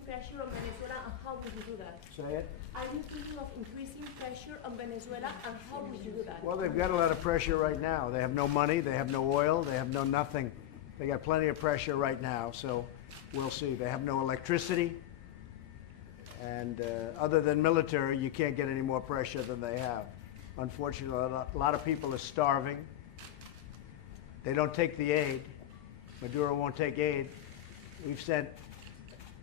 Pressure on Venezuela, and how would you do that? Say it. Are you thinking of increasing pressure on Venezuela, and how would you do that? Well, they've got a lot of pressure right now. They have no money, they have no oil, they have no nothing. They got plenty of pressure right now, so we'll see. They have no electricity, and other than military, you can't get any more pressure than they have. Unfortunately, a lot of people are starving. They don't take the aid. Maduro won't take aid. We've sent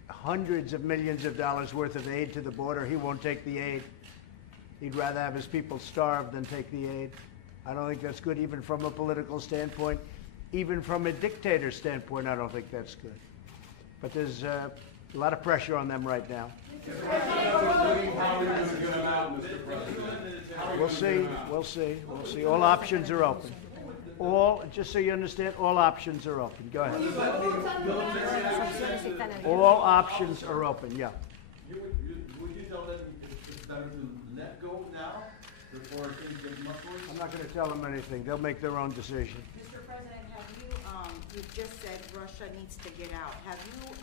hundreds of millions of dollars worth of aid to the border. He won't take the aid. He'd rather have his people starve than take the aid. I don't think that's good, even from a political standpoint. Even from a dictator standpoint, I don't think that's good. But there's a lot of pressure on them right now. We'll see, we'll see, we'll see. All options are open. Just so you understand, all options are open. Go ahead. All options are open, yeah. Would you tell them it's better to let go now before things get much worse? I'm not going to tell them anything. They'll make their own decision. Mr. President, have you, you just said Russia needs to get out. Have you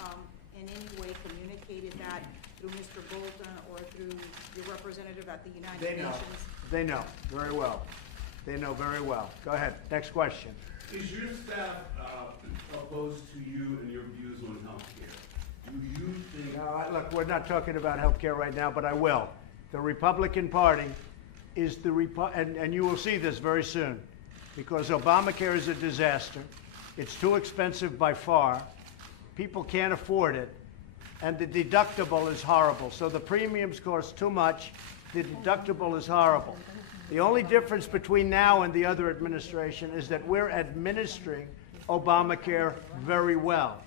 in any way communicated that through Mr. Bolton or through your representative at the United Nations? They know very well. They know very well. Go ahead. Next question. Is your staff opposed to you and your views on health care? Do you think... No, look, we're not talking about health care right now, but I will. The Republican Party is the... and you will see this very soon, because Obamacare is a disaster. It's too expensive by far. People can't afford it. And the deductible is horrible. So the premiums cost too much. The deductible is horrible. The only difference between now and the other administration is that we're administering Obamacare very well.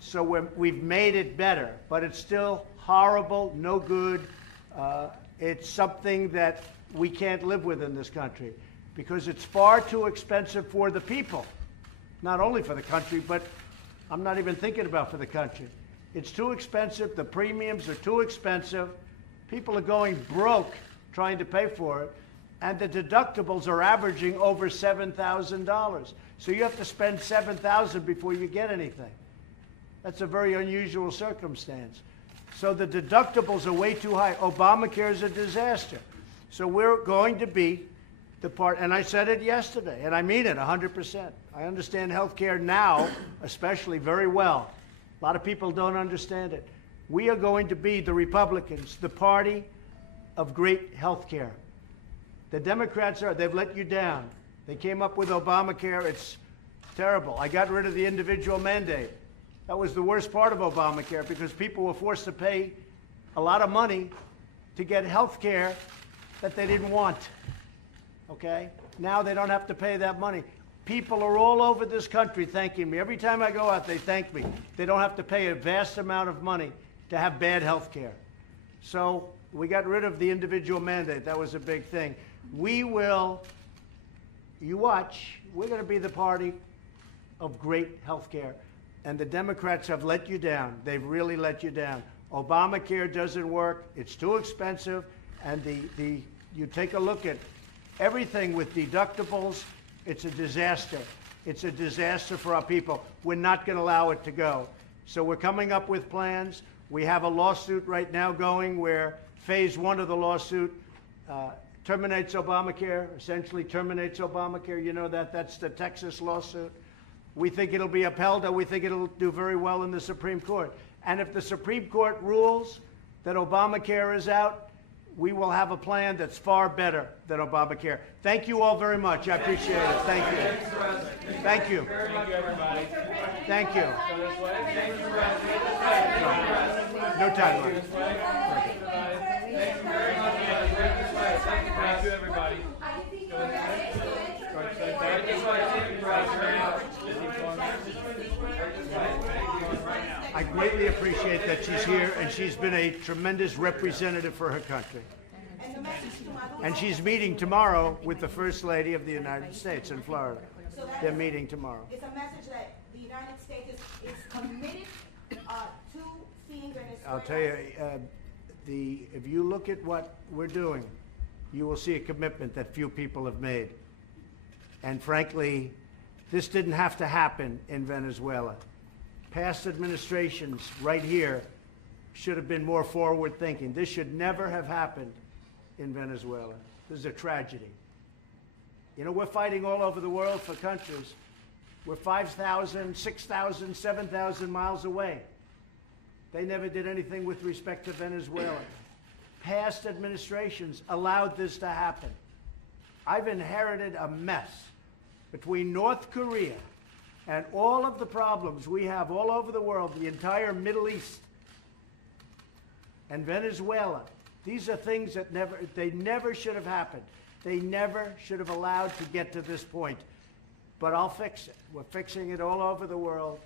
So we've made it better, but it's still horrible, no good. It's something that we can't live with in this country because it's far too expensive for the people. Not only for the country, but I'm not even thinking about for the country. It's too expensive, the premiums are too expensive, people are going broke trying to pay for it. And the deductibles are averaging over $7,000. So you have to spend $7,000 before you get anything. That's a very unusual circumstance. So the deductibles are way too high. Obamacare is a disaster. So we're going to be the part, and I said it yesterday, and I mean it 100%. I understand health care now, especially, very well. A lot of people don't understand it. We are going to be, the Republicans, the party of great health care. The Democrats they've let you down. They came up with Obamacare. It's terrible. I got rid of the individual mandate. That was the worst part of Obamacare because people were forced to pay a lot of money to get health care that they didn't want. Okay? Now they don't have to pay that money. People are all over this country thanking me. Every time I go out, they thank me. They don't have to pay a vast amount of money to have bad health care. So we got rid of the individual mandate. That was a big thing. We will, you watch, we're going to be the party of great health care. And the Democrats have let you down. They've really let you down. Obamacare doesn't work. It's too expensive. And you take a look at everything with deductibles, it's a disaster. It's a disaster for our people. We're not going to allow it to go. So we're coming up with plans. We have a lawsuit right now going where phase 1 of the lawsuit terminates Obamacare, essentially terminates Obamacare. You know that. That's the Texas lawsuit. We think it'll be upheld, and we think it'll do very well in the Supreme Court. And if the Supreme Court rules that Obamacare is out, we will have a plan that's far better than Obamacare. Thank you all very much. I appreciate it. Thank you. Thank you. Thank you, everybody. Thank you. Thank you, No time left. Thank you very much. Thank you, everybody. I greatly appreciate that she's here, and she's been a tremendous representative for her country. And she's meeting tomorrow with the First Lady of the United States in Florida. They're meeting tomorrow. It's a message that the United States is committed to seeing Venezuela. I'll tell you, if you look at what we're doing, you will see a commitment that few people have made. And frankly, this didn't have to happen in Venezuela. Past administrations right here should have been more forward thinking. This should never have happened in Venezuela. This is a tragedy. You know, we're fighting all over the world for countries. We're 5,000, 6,000, 7,000 miles away. They never did anything with respect to Venezuela. Past administrations allowed this to happen. I've inherited a mess between North Korea and all of the problems we have all over the world, the entire Middle East and Venezuela. These are things that never should have happened. They never should have allowed to get to this point. But I'll fix it. We're fixing it all over the world.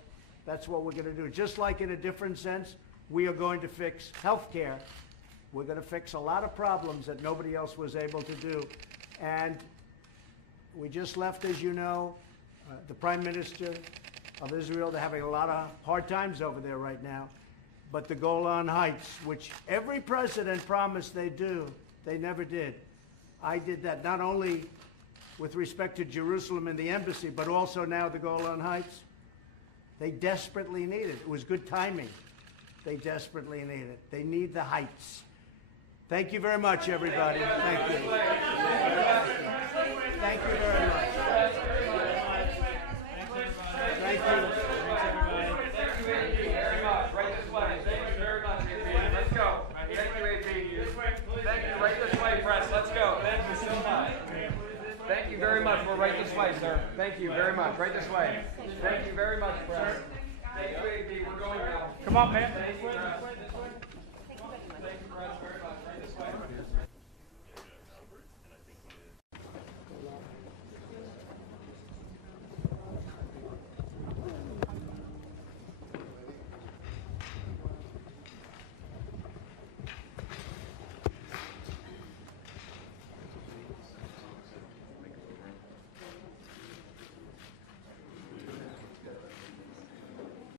That's what we're going to do. Just like in a different sense, we are going to fix healthcare. We're going to fix a lot of problems that nobody else was able to do. And we just left, as you know, the Prime Minister of Israel. They're having a lot of hard times over there right now. But the Golan Heights, which every president promised they'd do, they never did. I did that not only with respect to Jerusalem and the embassy, but also now the Golan Heights. They desperately need it. It was good timing. They desperately need it. They need the heights. Thank you very much, everybody. Thank you. Thank you very much.